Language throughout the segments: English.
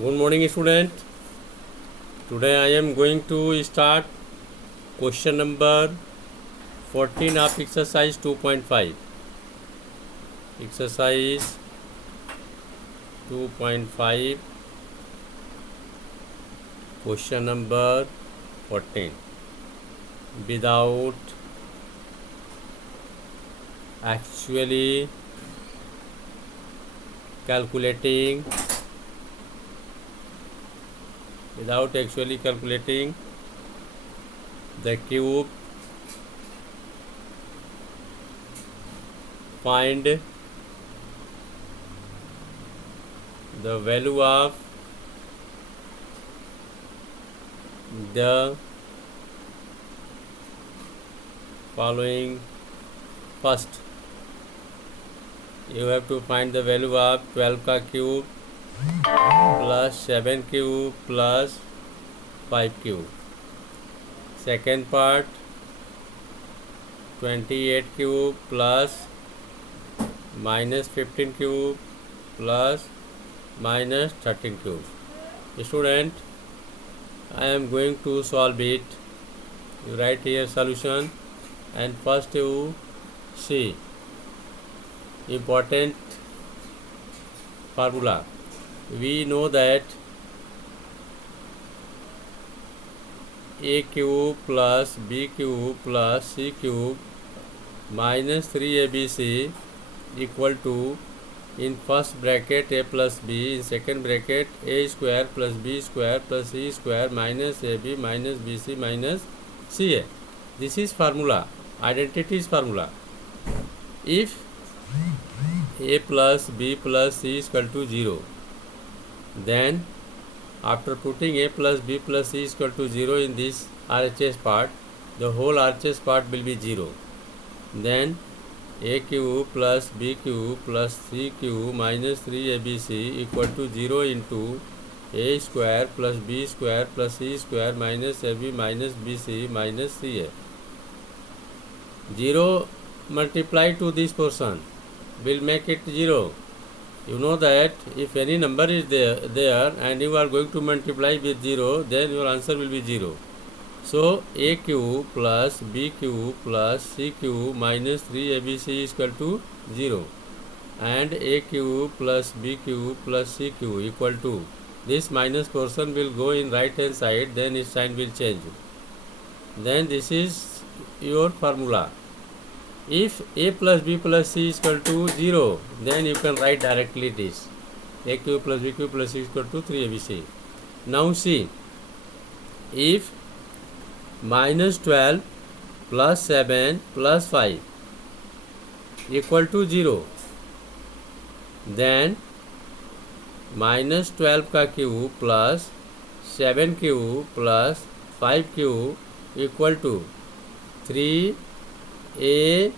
Good morning, student. Today I am going to start question number 14 of exercise 2.5. Exercise 2.5, question number 14. Without actually calculating the cube, find the value of the following. First, you have to find the value of 12 का cube plus 7 cube plus 5 cube. Second part, 28 cube plus minus 15 cube plus minus 13 cube. Student, I am going to solve it. You write here solution, and first you see important formula. We know that a cube plus b cube plus c cube minus 3abc equal to, in first bracket a plus b, in second bracket a square plus b square plus c square minus ab minus bc minus ca. This is formula, identity is formula. If a plus b plus c is equal to 0, then after putting a plus b plus c is equal to 0 in this RHS part, the whole RHS part will be 0. Then a cube plus b cube plus c cube minus 3abc equal to 0 into a square plus b square plus c square minus ab minus bc minus ca. 0 multiplied to this portion will make it 0. You know that if any number is there and you are going to multiply with 0, then your answer will be 0. So a cube plus b cube plus c cube minus 3abc is equal to 0, and a cube plus b cube plus c cube equal to, this minus portion will go in right hand side, then its sign will change. Then this is your formula. If a plus b plus c is equal to 0, then you can write directly this. A cube plus b cube plus c is equal to 3abc. Now see, if minus 12 plus 7 plus 5 equal to 0, then minus 12 का cube plus 7 cube plus 5 cube equal to 3 a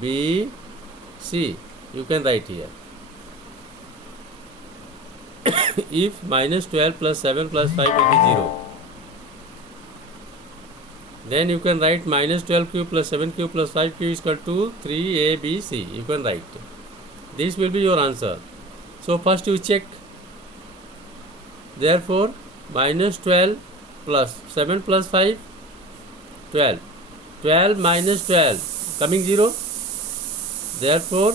b c. You can write here. If minus 12 plus 7 plus 5 will be 0, then you can write minus 12 cube plus 7 cube plus 5 cube is equal to 3abc. You can write. This will be your answer. So first you check. Therefore, minus 12 plus 7 plus 5, 12. 12 minus 12 coming 0. Therefore,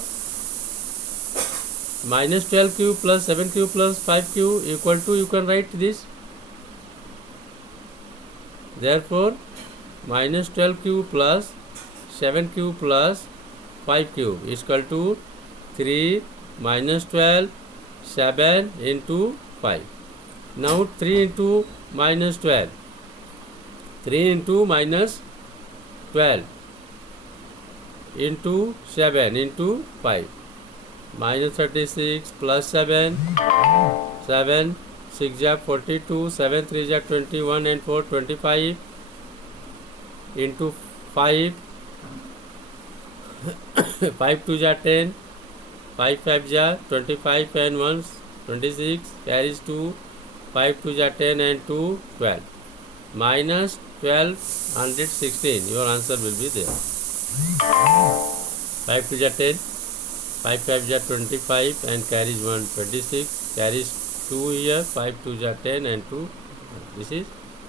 minus 12 cube plus 7 cube plus 5 cube equal to, you can write this. Therefore, minus 12 cube plus 7 cube plus 5 cube is equal to 3 minus 12, 7 into 5. Now 3 into minus 12, 3 into minus 12 into 7 into 5, minus 36 plus 7, 7, 6 ja 42, 7 3 ja 21 and 4 25 into 5, 5 2 ja 10, 5 5 ja 25 and 1 26, carries 2, 5 2 ja 10 and 2 12, minus 1216. Your answer will be there. 5 2 ja 10, 5 5 ja 25 and carries 1 26, carries 2 here, 5 2 are 10 and 2. This is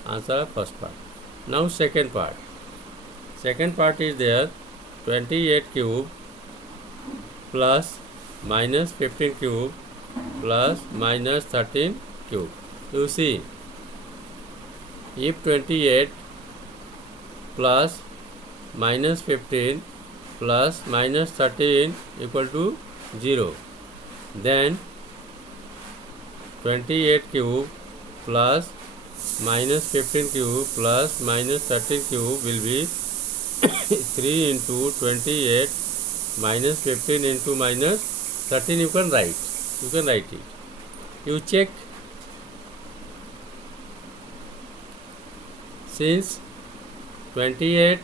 answer of first part. Now second part. Second part is there 28 cube plus minus 15 cube plus minus 13 cube. You see, if 28 plus minus 15 plus minus 13 equal to 0, then 28 cube plus minus 15 cube plus minus 13 cube will be 3 into 28 minus 15 into minus 13. You can write it. You check, since 28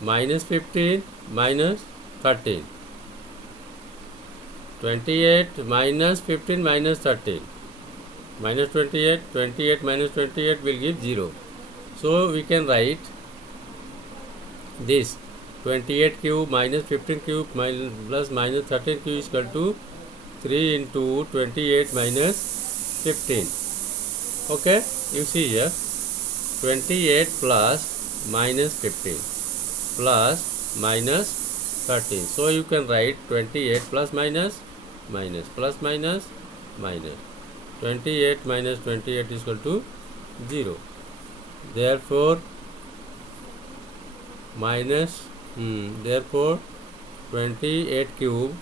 minus 15 minus 13, 28 minus 15 minus 13, minus 28, 28 minus 28 will give 0. So we can write this 28 cube minus 15 cube plus minus 13 cube is equal to 3 into 28 minus 15. Okay, you see here 28 plus minus 15 plus minus 13. So you can write 28 plus minus minus plus minus minus. 28 minus 28 is equal to 0. Therefore, therefore 28 cube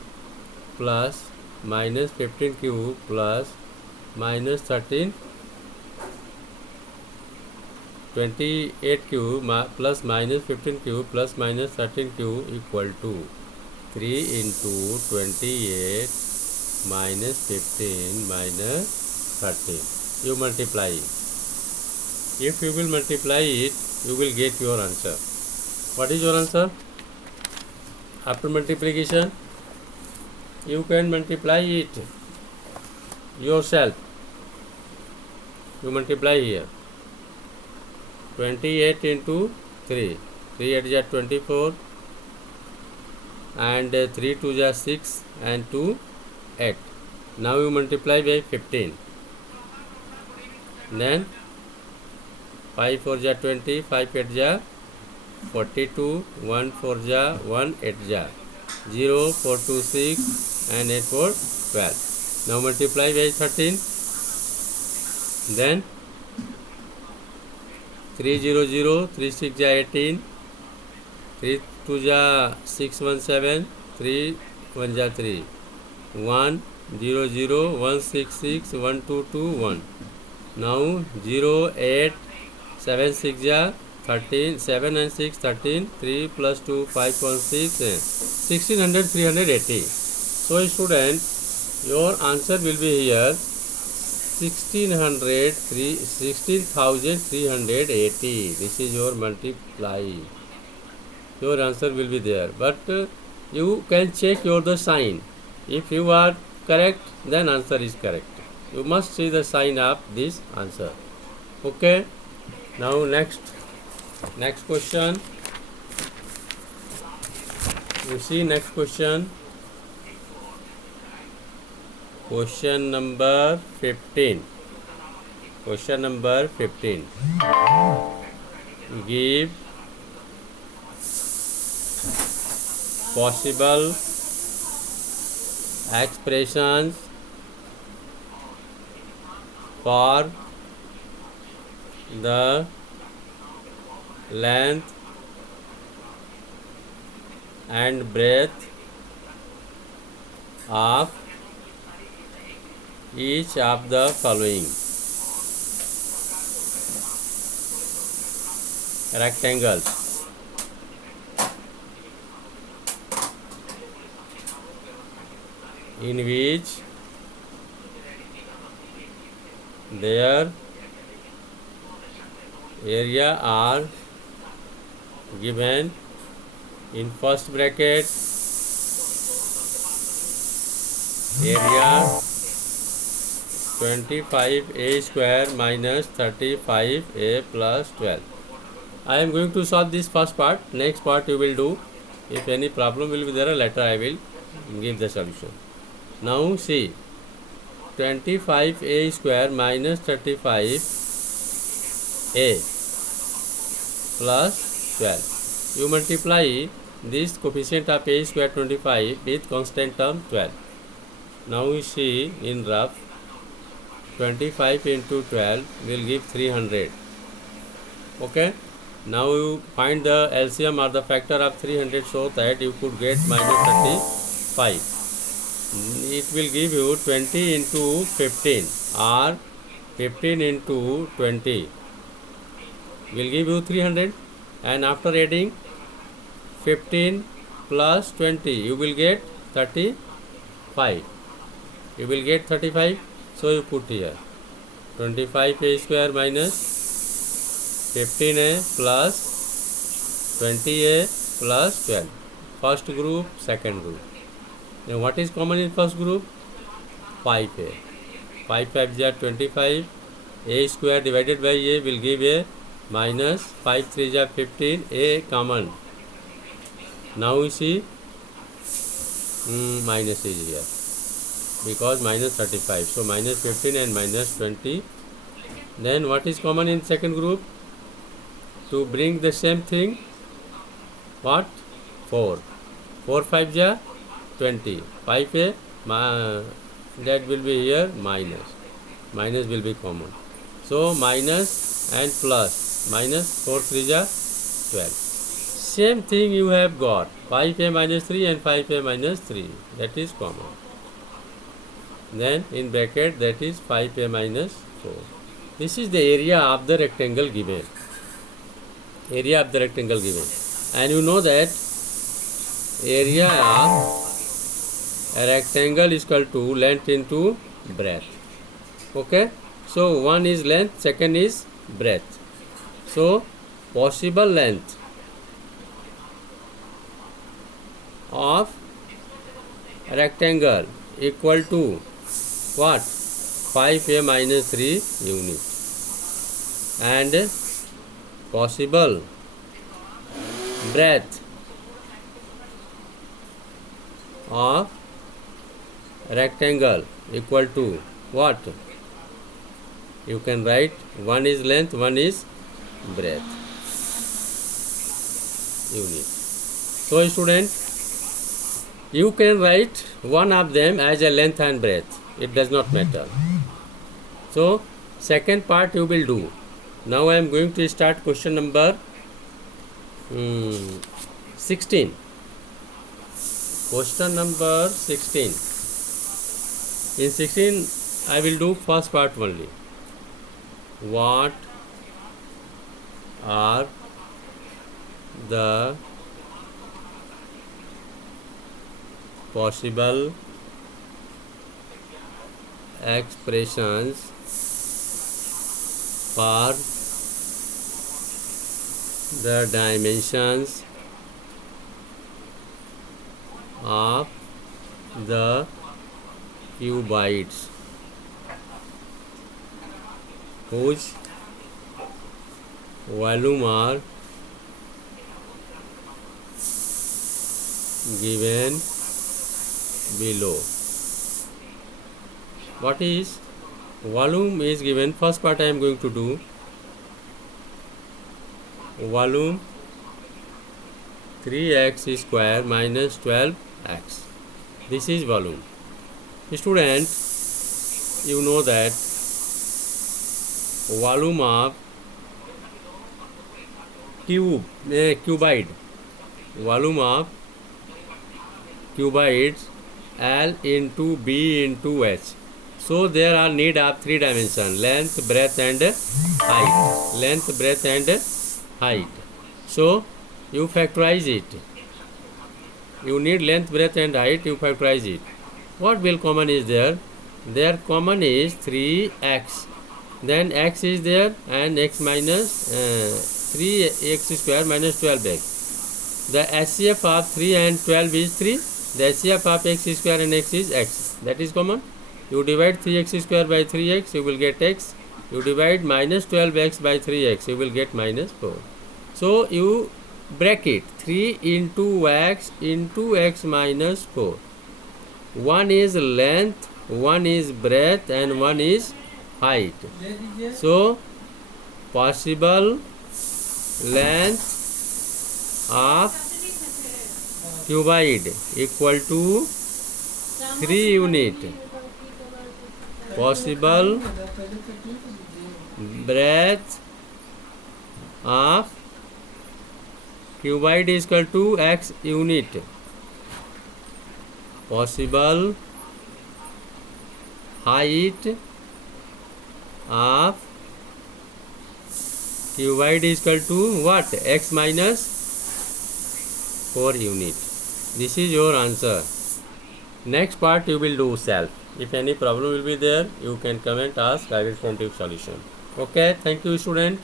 plus minus 15 cube plus minus 13, 28 cube plus minus 15 cube plus minus 13 cube equal to 3 into 28 minus 15 minus 13. You multiply it. If you will multiply it, you will get your answer. What is your answer? After multiplication, you can multiply it yourself. You multiply here 28 into 3, 3 8 is 24 and 3 2 is 6 and 2 8. Now you multiply by 15. Then 5 4 is 20, 5 8 is 42, 1 4 is 1 8 is 0, 4 2 6 and 8 4 12. Now multiply by 13. Then 3 0 0, 3 6 is 18, 3 2 is 6 1 7, 3 1 is 3, 1 0 0, 1 6 6, 1 2 2 1. Now 0 8 7 6 is 13, 7 and 6 13, 3 plus 2 5 1 6, 1600 380. So student, your answer will be here 16,380. This is your multiply. Your answer will be there, but you can check the sign. If you are correct, then answer is correct. You must see the sign of this answer. Okay. Now next question. You see next question. Question number 15. Question number 15. Give possible expressions for the length and breadth of each of the following rectangles. In which their area are given in first bracket. Area 25a square minus 35a plus 12. I am going to solve this first part. Next part you will do. If any problem will be there, later I will give the solution. Now see, 25a square minus 35a plus 12. You multiply this coefficient of a square 25 with constant term 12. Now we see in rough 25 into 12 will give 300. Okay. Now you find the LCM or the factor of 300 so that you could get minus 35. It will give you 20 into 15 or 15 into 20 will give you 300, and after adding 15 plus 20 you will get 35. You will get 35, so you put here 25a square minus 15a plus 20a plus 12. First group, second group. Then what is common in first group? 5a. 5 5 are 25. A square divided by a will give a minus 5 3 are 15. A common. Now we see minus is here because minus 35. So minus 15 and minus 20. Then what is common in second group? To bring the same thing, what? 4. 4 5 are 20. 5a, that will be here minus. Minus will be common. So minus and plus. Minus 4 3 are 12. Same thing you have got. 5a minus 3 and 5a minus 3. That is common. Then in bracket that is 5a minus 4. This is the area of the rectangle given. Area of the rectangle given. And you know that area of a rectangle is equal to length into breadth. Okay. So one is length, second is breadth. So possible length of a rectangle equal to what? 5a minus 3 unit. And possible breadth of rectangle equal to what? You can write one is length, one is breadth unit. So student, you can write one of them as a length and breadth. It does not matter. So second part you will do. Now I am going to start question number 16. Question number 16. In 16 I will do first part only. What are the possible expressions for the dimensions of the cuboids whose volume are given below. What is volume is given? First part I am going to do. Volume 3x square minus 12x. This is volume. Student, you know that volume of cuboid, volume of cuboids L into B into H. So there are need of three dimension: length, breadth and height. Length, breadth and height. So you factorize it. You need length, breadth and height. You factorize it. What will common is there? There common is 3x. Then x is there and x minus 3x square minus 12x. The HCF of 3 and 12 is 3. The HCF of x square and x is x. That is common. You divide 3x square by 3x, you will get x. You divide minus 12x by 3x, you will get minus 4. So you bracket 3 into x minus 4. One is length one is breadth and one is height. So possible length of cuboid equal to 3 unit. Possible breadth of cuboid is equal to x unit. Possible height of cuboid is equal to what? X minus 4 unit. This is your answer. Next part you will do self. If any problem will be there, you can comment, ask. I will send you solution. Okay, thank you student.